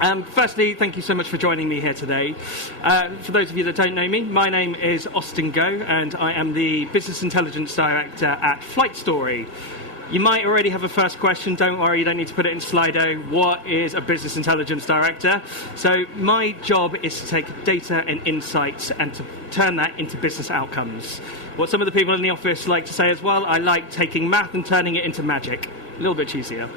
Firstly, thank you so much for joining me here today. For those of you that don't know me, my name is Austin Goh, and I am the Business Intelligence Director at FlightStory. You might already have a first question. Don't worry, you don't need to put it in Slido. What is a Business Intelligence Director? So my job is to take data and insights and to turn that into business outcomes. What some of the people in the office like to say as well, I like taking math and turning it into magic. A little bit cheesier.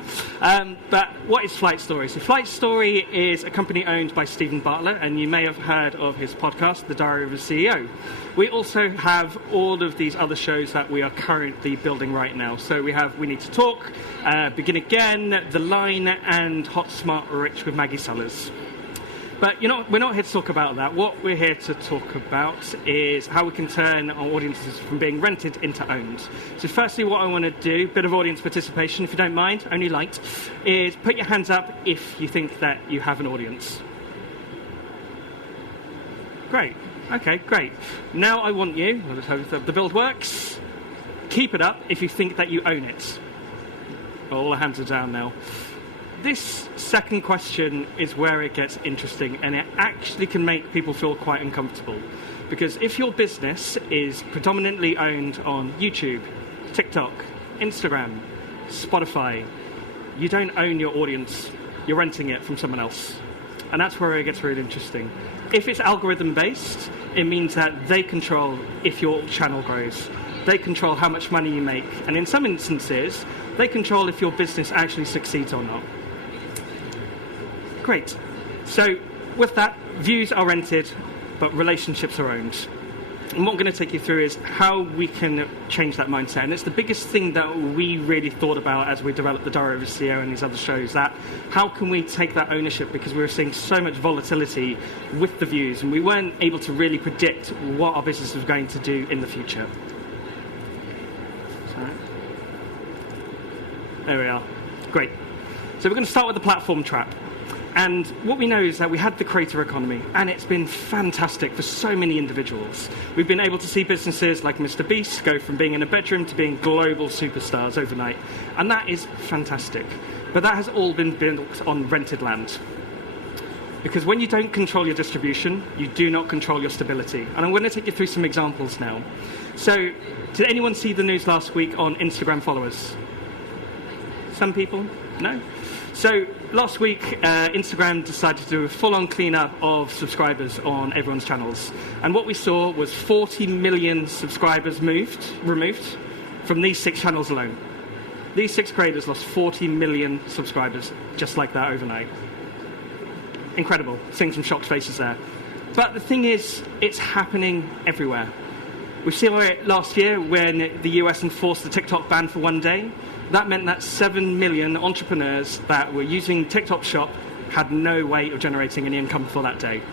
But what is FlightStory? So FlightStory is a company owned by Stephen Bartlett, and you may have heard of his podcast, The Diary of a CEO. We also have all of these other shows that we are currently building right now. So we have We Need to Talk, Begin Again, The Line, and Hot, Smart, Rich with Maggie Sellers. But we're not here to talk about that. What we're here to talk about is how we can turn our audiences from being rented into owned. So firstly, what I want to do, bit of audience participation, if you don't mind, only light, is put your hands up if you think that you have an audience. Great. Okay, great. Now I want you, let's hope the build works, keep it up if you think that you own it. All the hands are down now. This second question is where it gets interesting, and it actually can make people feel quite uncomfortable. Because if your business is predominantly owned on YouTube, TikTok, Instagram, Spotify, you don't own your audience, you're renting it from someone else. And that's where it gets really interesting. If it's algorithm-based, it means that they control if your channel grows. They control how much money you make. And in some instances, they control if your business actually succeeds or not. Great. So with that, views are rented, but relationships are owned. And what I'm going to take you through is how we can change that mindset. And it's the biggest thing that we really thought about as we developed the Diary of a CEO and these other shows, that how can we take that ownership, because we were seeing so much volatility with the views, and we weren't able to really predict what our business was going to do in the future. Sorry. There we are. Great. So we're going to start with the platform trap. And what we know is that we had the creator economy, and it's been fantastic for so many individuals. We've been able to see businesses like Mr. Beast go from being in a bedroom to being global superstars overnight. And that is fantastic. But that has all been built on rented land. Because when you don't control your distribution, you do not control your stability. And I'm going to take you through some examples now. So, did anyone see the news last week on Instagram followers? Some people? No? So last week, Instagram decided to do a full-on clean-up of subscribers on everyone's channels. And what we saw was 40 million subscribers removed from these 6 channels alone. These 6 creators lost 40 million subscribers just like that overnight. Incredible. Seeing some shocked faces there. But the thing is, it's happening everywhere. We saw it last year when the US enforced the TikTok ban for one day. That meant that 7 million entrepreneurs that were using TikTok Shop had no way of generating any income for that day.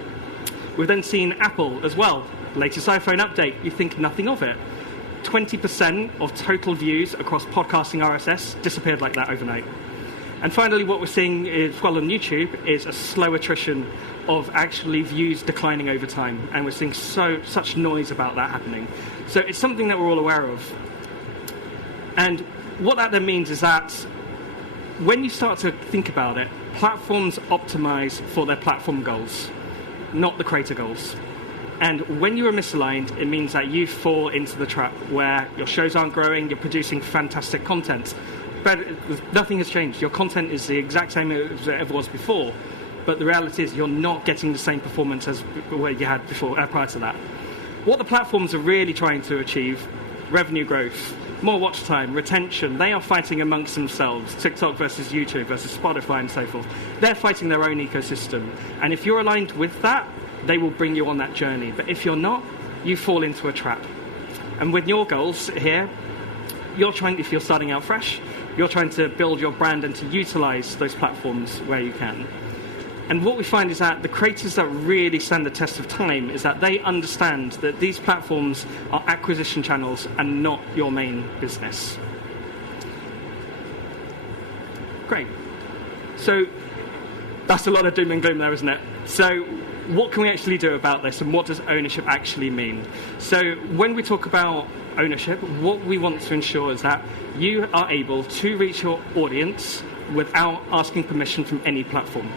We've then seen Apple as well. Latest iPhone update, you think nothing of it. 20% of total views across podcasting RSS disappeared like that overnight. And finally, what we're seeing as well on YouTube is a slow attrition of actually views declining over time. And we're seeing such noise about that happening. So it's something that we're all aware of. And what that then means is that when you start to think about it, platforms optimize for their platform goals, not the creator goals. And when you are misaligned, it means that you fall into the trap where your shows aren't growing, you're producing fantastic content. But nothing has changed. Your content is the exact same as it ever was before. But the reality is you're not getting the same performance as what you had before, prior to that. What the platforms are really trying to achieve, revenue growth, more watch time, retention, they are fighting amongst themselves. TikTok versus YouTube versus Spotify and so forth. They're fighting their own ecosystem. And if you're aligned with that, they will bring you on that journey. But if you're not, you fall into a trap. And with your goals here, if you're starting out fresh, you're trying to build your brand and to utilize those platforms where you can. And what we find is that the creators that really stand the test of time is that they understand that these platforms are acquisition channels and not your main business. Great. So that's a lot of doom and gloom there, isn't it? So what can we actually do about this, and what does ownership actually mean? So when we talk about ownership, what we want to ensure is that you are able to reach your audience without asking permission from any platform.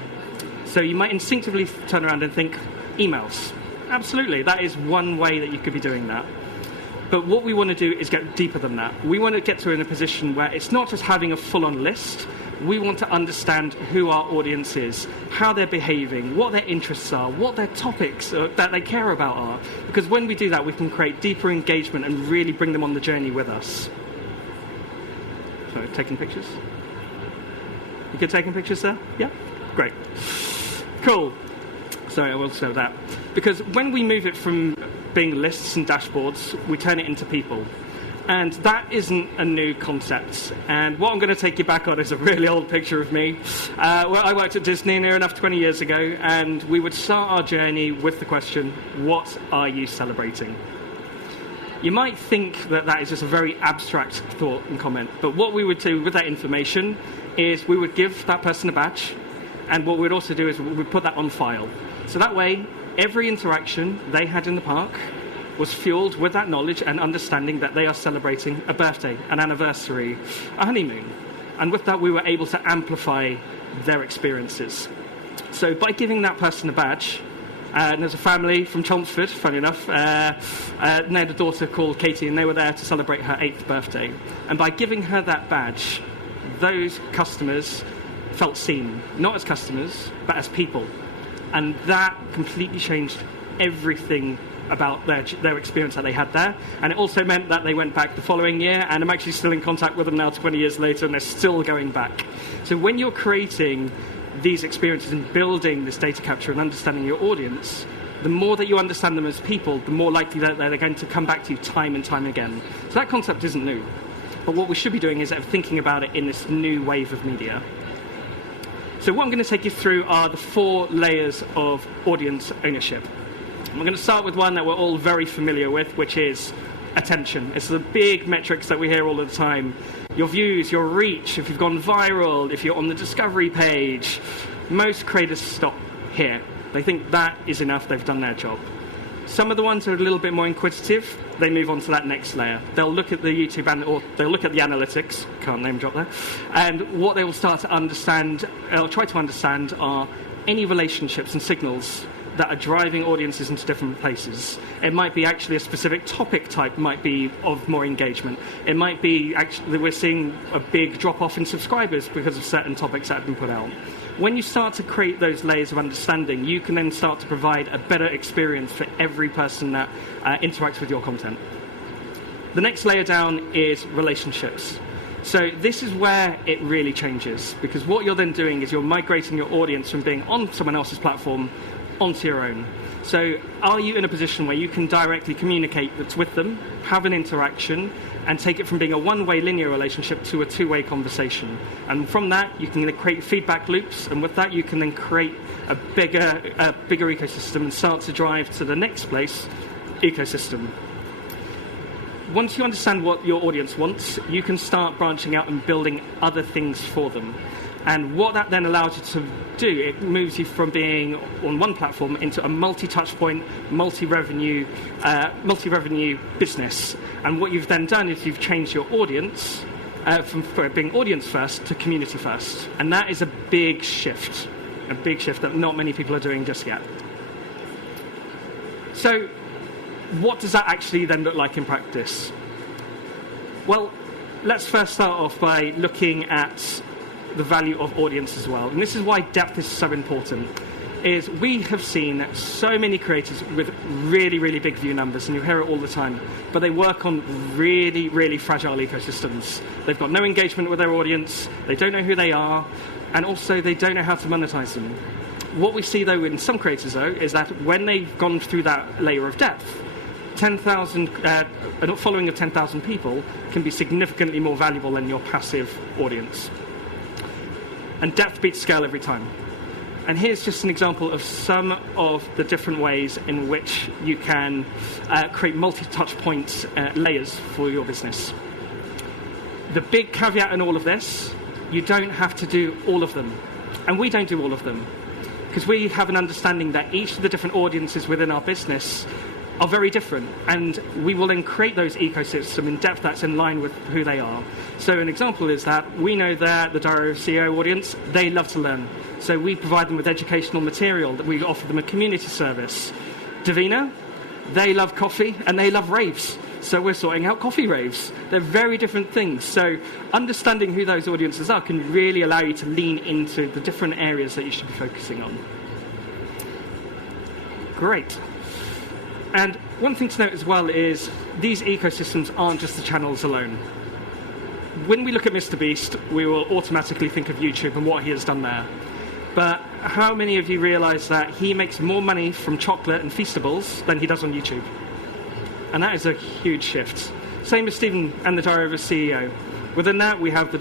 So you might instinctively turn around and think, emails. Absolutely, that is one way that you could be doing that. But what we want to do is get deeper than that. We want to get to in a position where it's not just having a full-on list. We want to understand who our audience is, how they're behaving, what their interests are, what their topics that they care about are. Because when we do that, we can create deeper engagement and really bring them on the journey with us. So, taking pictures? You good taking pictures there? Yeah? Great. Cool. Sorry, I will show that. Because when we move it from being lists and dashboards, we turn it into people. And that isn't a new concept. And what I'm going to take you back on is a really old picture of me. Well, I worked at Disney near enough 20 years ago, and we would start our journey with the question, what are you celebrating? You might think that that is just a very abstract thought and comment, but what we would do with that information is we would give that person a badge, and what we'd also do is we would put that on file. So that way, every interaction they had in the park was fueled with that knowledge and understanding that they are celebrating a birthday, an anniversary, a honeymoon. And with that, we were able to amplify their experiences. So by giving that person a badge, and there's a family from Chelmsford, funny enough, they had a daughter called Katie, and they were there to celebrate her 8th birthday. And by giving her that badge, those customers felt seen, not as customers, but as people. And that completely changed everything about their experience that they had there. And it also meant that they went back the following year, and I'm actually still in contact with them now 20 years later, and they're still going back. So when you're creating these experiences and building this data capture and understanding your audience, the more that you understand them as people, the more likely that they're going to come back to you time and time again. So that concept isn't new. But what we should be doing is thinking about it in this new wave of media. So what I'm going to take you through are the 4 layers of audience ownership. We're going to start with one that we're all very familiar with, which is attention. It's the big metrics that we hear all the time. Your views, your reach, if you've gone viral, if you're on the discovery page. Most creators stop here. They think that is enough, they've done their job. Some of the ones who are a little bit more inquisitive, they move on to that next layer. They'll look at the YouTube or they'll look at the analytics, can't name drop there, and what they will start to understand, or try to understand, are any relationships and signals that are driving audiences into different places. It might be actually a specific topic type might be of more engagement. It might be actually we're seeing a big drop-off in subscribers because of certain topics that have been put out. When you start to create those layers of understanding, you can then start to provide a better experience for every person that interacts with your content. The next layer down is relationships. So this is where it really changes, because what you're then doing is you're migrating your audience from being on someone else's platform onto your own. So are you in a position where you can directly communicate with them, have an interaction, and take it from being a one-way linear relationship to a two-way conversation? And from that, you can create feedback loops, and with that, you can then create a bigger ecosystem and start to drive to the next place, ecosystem. Once you understand what your audience wants, you can start branching out and building other things for them. And what that then allows you to do, it moves you from being on one platform into a multi-touch point, multi-revenue business. And what you've then done is you've changed your audience from being audience first to community first. And that is a big shift that not many people are doing just yet. So what does that actually then look like in practice? Well, let's first start off by looking at the value of audience as well. And this is why depth is so important, is we have seen so many creators with really, really big view numbers, and you hear it all the time, but they work on really, really fragile ecosystems. They've got no engagement with their audience, they don't know who they are, and also they don't know how to monetize them. What we see, though, in some creators, though, is that when they've gone through that layer of depth, a following of 10,000 people can be significantly more valuable than your passive audience. And depth beats scale every time. And here's just an example of some of the different ways in which you can create multi-touch point layers for your business. The big caveat in all of this, you don't have to do all of them. And we don't do all of them, because we have an understanding that each of the different audiences within our business are very different, and we will then create those ecosystems in depth that's in line with who they are. So an example is that we know that the Diary of a CEO audience, they love to learn. So we provide them with educational material, that we offer them a community service. Davina, they love coffee and they love raves. So we're sorting out coffee raves. They're very different things. So understanding who those audiences are can really allow you to lean into the different areas that you should be focusing on. Great. And one thing to note as well is these ecosystems aren't just the channels alone. When we look at Mr. Beast, we will automatically think of YouTube and what he has done there. But how many of you realise that he makes more money from chocolate and Feastables than he does on YouTube? And that is a huge shift. Same as Stephen and the Diary of a CEO. Within that, we have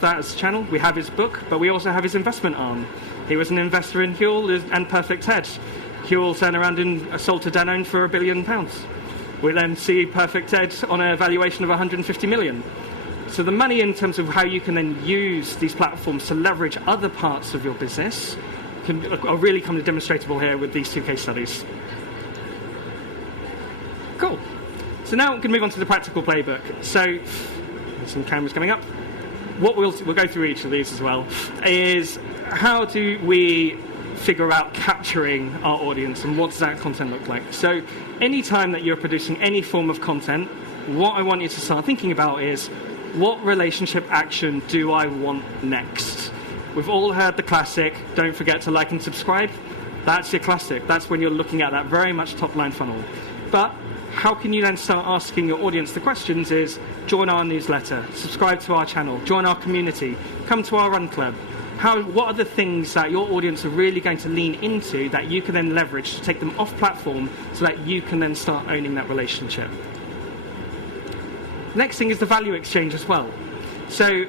that as a channel, we have his book, but we also have his investment arm. He was an investor in Huel and Perfect Head. Huel turned around and sold to Danone for £1 billion. We then see Perfect Head on a valuation of 150 million. So the money in terms of how you can then use these platforms to leverage other parts of your business are really kind of demonstratable here with these two case studies. Cool. So now we're going to move on to the practical playbook. So there's some cameras coming up. What we'll go through each of these as well is how do we figure out capturing our audience and what does that content look like. So anytime that you're producing any form of content, what I want you to start thinking about is what relationship action do I want next? We've all heard the classic, don't forget to like and subscribe. That's your classic. That's when you're looking at that very much top-line funnel. But how can you then start asking your audience the questions is, join our newsletter, subscribe to our channel, join our community, come to our run club. What are the things that your audience are really going to lean into that you can then leverage to take them off platform so that you can then start owning that relationship? Next thing is the value exchange as well. So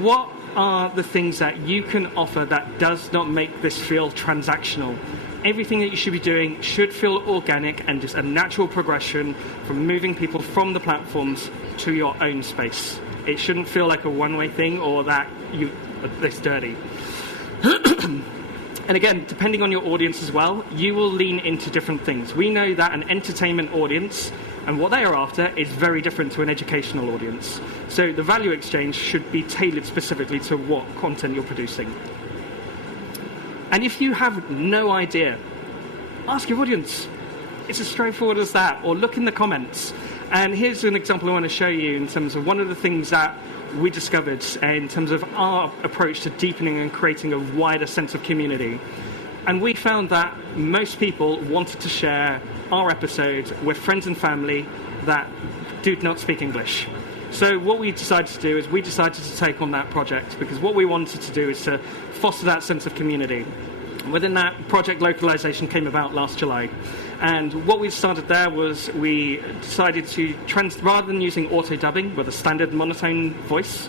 what are the things that you can offer that does not make this feel transactional? Everything that you should be doing should feel organic and just a natural progression from moving people from the platforms to your own space. It shouldn't feel like a one-way thing or that it's dirty. And again, depending on your audience as well, you will lean into different things. We know that an entertainment audience and what they are after is very different to an educational audience. So the value exchange should be tailored specifically to what content you're producing. And if you have no idea, ask your audience. It's as straightforward as that. Or look in the comments. And here's an example I want to show you in terms of one of the things that we discovered in terms of our approach to deepening and creating a wider sense of community. And we found that most people wanted to share our episode with friends and family that do not speak English. So what we decided to do is we decided to take on that project because what we wanted to do is to foster that sense of community. Within that, project localization came about last July. And what we started there was we decided to, rather than using auto-dubbing with a standard monotone voice,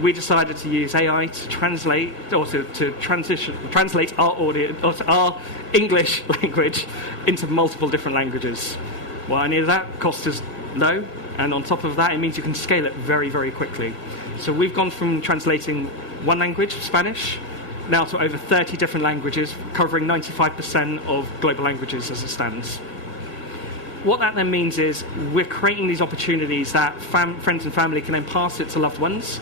we decided to use AI to translate, or to translate our audio, or our English language into multiple different languages. Well, any of that cost is low, and on top of that, it means you can scale it very, very quickly. So we've gone from translating one language, Spanish, now to over 30 different languages, covering 95% of global languages as it stands. What that then means is we're creating these opportunities that friends and family can then pass it to loved ones.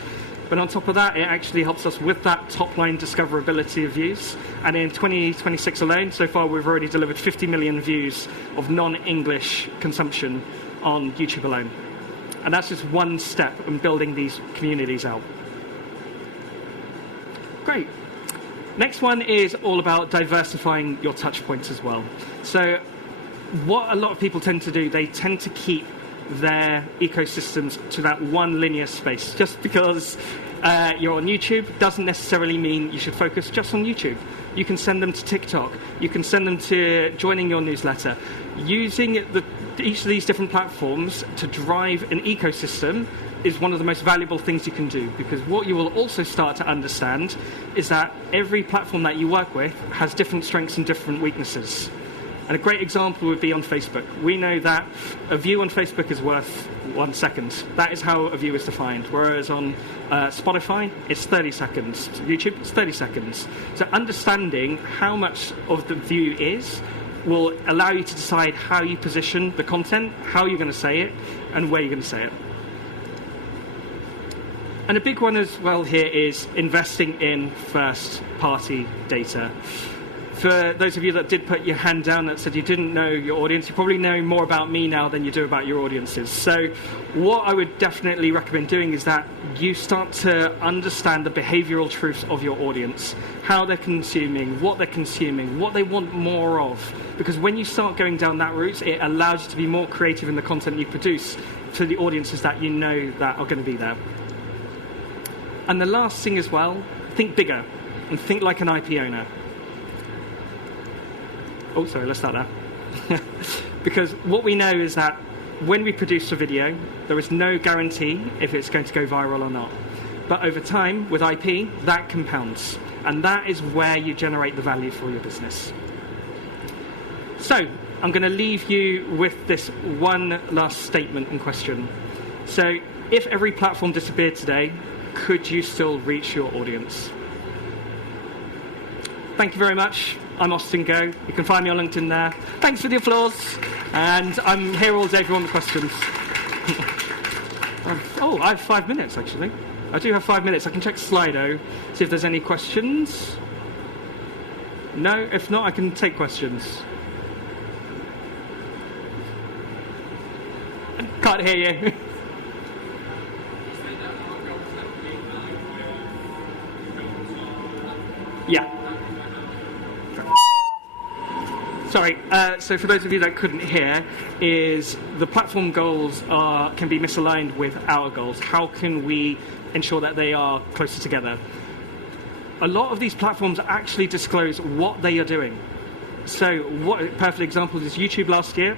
But on top of that, it actually helps us with that top-line discoverability of views. And in 2026 alone, so far, we've already delivered 50 million views of non-English consumption on YouTube alone. And that's just one step in building these communities out. Great. Next one is all about diversifying your touch points as well. So what a lot of people tend to do, they tend to keep their ecosystems to that one linear space. Just because you're on YouTube doesn't necessarily mean you should focus just on YouTube. You can send them to TikTok. You can send them to joining your newsletter. Using each of these different platforms to drive an ecosystem is one of the most valuable things you can do, because what you will also start to understand is that every platform that you work with has different strengths and different weaknesses. And a great example would be on Facebook. We know that a view on Facebook is worth 1 second. That is how a view is defined. Whereas on Spotify, it's 30 seconds. YouTube, it's 30 seconds. So understanding how much of the view is will allow you to decide how you position the content, how you're going to say it, and where you're going to say it. And a big one as well here is investing in first-party data. For those of you that did put your hand down that said you didn't know your audience, you probably know more about me now than you do about your audiences. So what I would definitely recommend doing is that you start to understand the behavioral truths of your audience, how they're consuming, what they want more of. Because when you start going down that route, it allows you to be more creative in the content you produce to the audiences that you know that are going to be there. And the last thing as well, think bigger and think like an IP owner. Oh, sorry, let's start there. Because what we know is that when we produce a video, there is no guarantee if it's going to go viral or not. But over time, with IP, that compounds. And that is where you generate the value for your business. So, I'm going to leave you with this one last statement and question. So, if every platform disappeared today, could you still reach your audience? Thank you very much. I'm Austin Goh. You can find me on LinkedIn there. Thanks for the applause. And I'm here all day if you want the questions. Oh, I have 5 minutes, actually. I do have 5 minutes. I can check Slido, see if there's any questions. No? If not, I can take questions. Can't hear you. Yeah. Sorry, so for those of you that couldn't hear, is the platform goals can be misaligned with our goals. How can we ensure that they are closer together? A lot of these platforms actually disclose what they are doing. So what a perfect example is YouTube last year.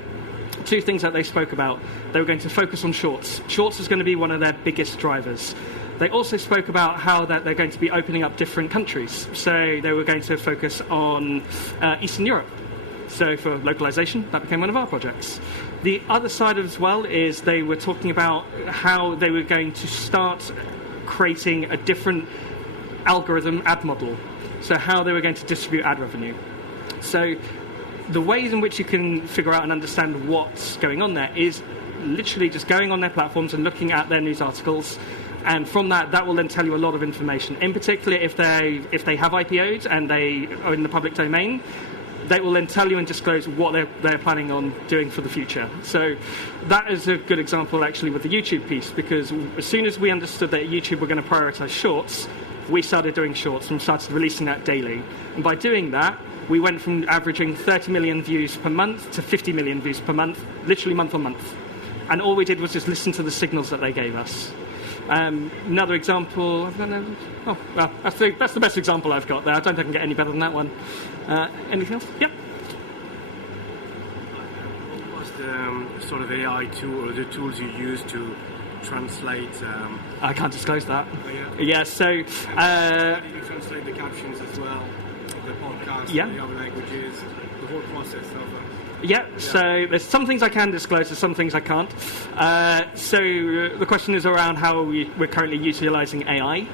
2 things that they spoke about. They were going to focus on shorts. Shorts is going to be one of their biggest drivers. They also spoke about how that they're going to be opening up different countries. So they were going to focus on Eastern Europe. So for localization, that became one of our projects. The other side as well is they were talking about how they were going to start creating a different algorithm ad model. So how they were going to distribute ad revenue. So the ways in which you can figure out and understand what's going on there is literally just going on their platforms and looking at their news articles. And from that will then tell you a lot of information. In particular, if they have IPOs and they are in the public domain, they will then tell you and disclose what they're planning on doing for the future. So that is a good example, actually, with the YouTube piece, because as soon as we understood that YouTube were going to prioritize shorts, we started doing shorts and started releasing that daily. And by doing that, we went from averaging 30 million views per month to 50 million views per month, literally month on month. And all we did was just listen to the signals that they gave us. Another example, that's the best example I've got there. I don't think I can get any better than that one. Anything else? Yeah. What was the sort of AI tool or the tools you use to translate? I can't disclose that. Oh, yeah? Yeah, so... how do you translate the captions as well, the podcast, yeah. the other languages, the whole process of Yeah, so there's some things I can disclose, there's some things I can't. So the question is around how we're currently utilising AI,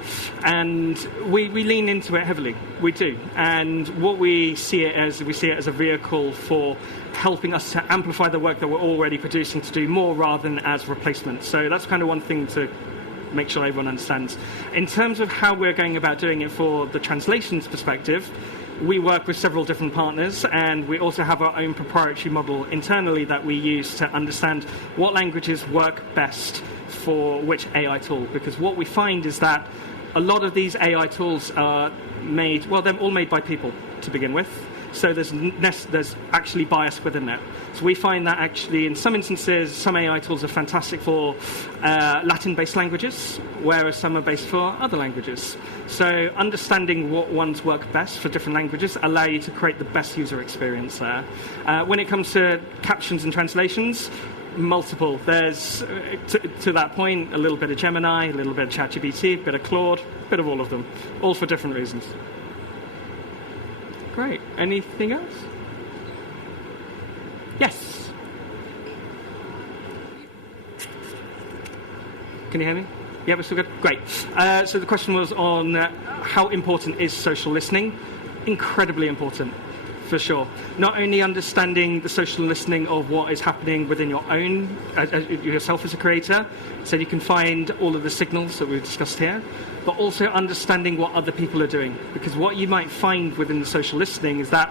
and we lean into it heavily. We do, and what we see it as a vehicle for helping us to amplify the work that we're already producing to do more rather than as replacement. So that's kind of one thing to make sure everyone understands. In terms of how we're going about doing it for the translations perspective, we work with several different partners, and we also have our own proprietary model internally that we use to understand what languages work best for which AI tool. Because what we find is that a lot of these AI tools are made, well, they're all made by people to begin with. So there's actually bias within that. So we find that actually in some instances, some AI tools are fantastic for Latin-based languages, whereas some are based for other languages. So understanding what ones work best for different languages allow you to create the best user experience there. When it comes to captions and translations, multiple. There's, to that point, a little bit of Gemini, a little bit of ChatGPT, a bit of Claude, a bit of all of them, all for different reasons. Great. Anything else? Yes. Can you hear me? Yeah, we're still good? Great. So the question was on how important is social listening? Incredibly important. For sure. Not only understanding the social listening of what is happening within your own, yourself as a creator, so you can find all of the signals that we've discussed here, but also understanding what other people are doing. Because what you might find within the social listening is that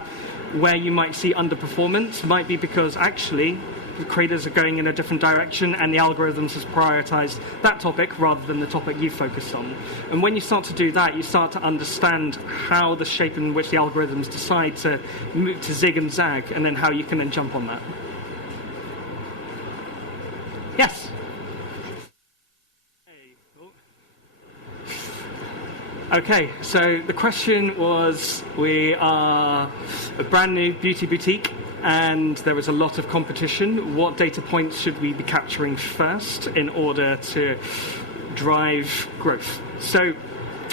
where you might see underperformance might be because actually the creators are going in a different direction and the algorithms has prioritized that topic rather than the topic you focus on. And when you start to do that, you start to understand how the shape in which the algorithms decide to move, to zig and zag, and then how you can then jump on that. Yes? Okay, so the question was, we are a brand new beauty boutique and there is a lot of competition. What data points should we be capturing first in order to drive growth? So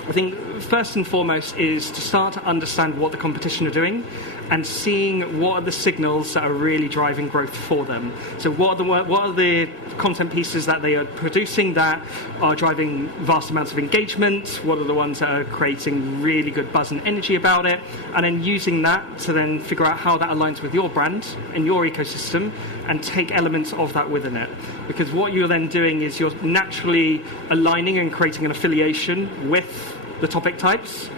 I think first and foremost is to start to understand what the competition are doing and seeing what are the signals that are really driving growth for them. So what are the content pieces that they are producing that are driving vast amounts of engagement? What are the ones that are creating really good buzz and energy about it? And then using that to then figure out how that aligns with your brand and your ecosystem and take elements of that within it. Because what you're then doing is you're naturally aligning and creating an affiliation with the topic types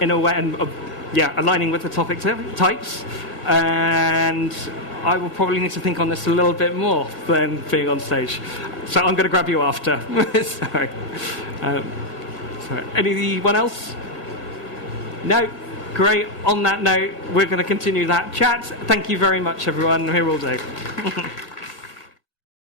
in a way, and aligning with the topic types. And I will probably need to think on this a little bit more than being on stage. So I'm going to grab you after. Sorry. Anyone else? No? Great. On that note, we're going to continue that chat. Thank you very much, everyone. Here all day.